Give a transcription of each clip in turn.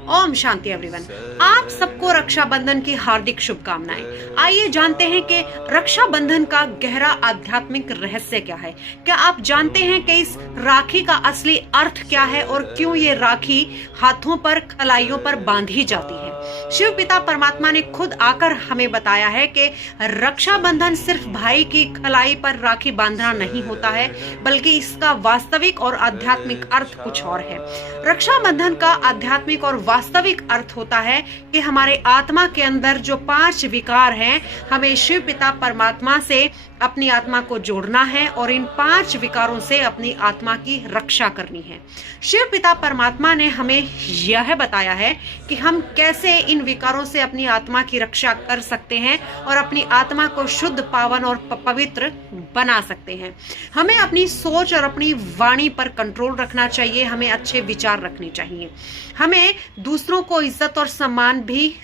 Om Shanti everyone. आप सबको रक्षाबंधन की हार्दिक शुभकामनाएं। आइए जानते हैं कि रक्षाबंधन का गहरा आध्यात्मिक रहस्य क्या है। क्या आप जानते हैं कि इस राखी का असली अर्थ क्या है और क्यों ये राखी हाथों पर कलाइयों पर बांधी जाती है। शिव पिता परमात्मा ने खुद आकर हमें बताया है कि रक्षाबंधन सिर्फ भाई की कलाई पर राखी बांधना नहीं होता है, बल्कि इसका वास्तविक और आध्यात्मिक अर्थ कुछ और है। रक्षाबंधन का आध्यात्मिक और वास्तविक अर्थ होता है कि हमारे आत्मा के अंदर जो 5 विकार हैं, हमें शिव पिता परमात्मा से अपनी आत्मा को जोड़ना है और इन 5 विकारों से अपनी आत्मा की रक्षा करनी है। शिव पिता परमात्मा ने हमें यह बताया है कि हम कैसे इन विकारों से अपनी आत्मा की रक्षा कर सकते हैं और अपनी आत्मा को शुद्ध, पावन और पवित्र बना सकते हैं। हमें अपनी सोच और अपनी वाणी पर कंट्रोल रखना चाहिए। हमें अच्छे विचार रखने चाहिए। हमें दूसरों को इज्जत और सम्मान भी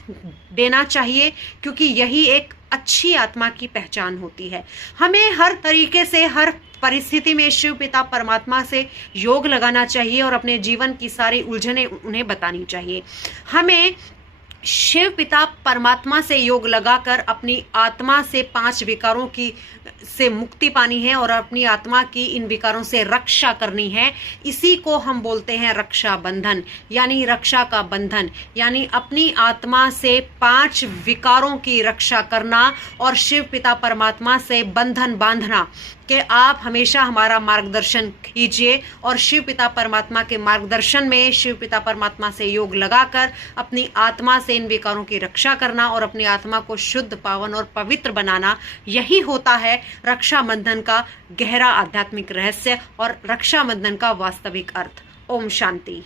देना चाहिए, क्योंकि यही एक अच्छी आत्मा की पहचान होती है। हमें हर तरीके से, हर परिस्थिति में शिव पिता परमात्मा से योग लगाना चाहिए और अपने जीवन की सारी उलझनें उन्हें बतानी चाहिए। हमें शिव पिता परमात्मा से योग लगाकर अपनी आत्मा से 5 विकारों की से मुक्ति पानी है और अपनी आत्मा की इन विकारों से रक्षा करनी है। इसी को हम बोलते हैं रक्षा बंधन, यानी रक्षा का बंधन, यानी अपनी आत्मा से 5 विकारों की रक्षा करना और शिव पिता परमात्मा से बंधन बांधना कि आप हमेशा हमारा मार्गदर्शन कीजिए और शिव पिता परमात्मा के मार्गदर्शन में शिव पिता परमात्मा से योग लगाकर अपनी आत्मा से इन विकारों की रक्षा करना और अपनी आत्मा को शुद्ध, पावन और पवित्र बनाना, यही होता है रक्षाबंधन का गहरा आध्यात्मिक रहस्य और रक्षाबंधन का वास्तविक अर्थ। ओम शांति।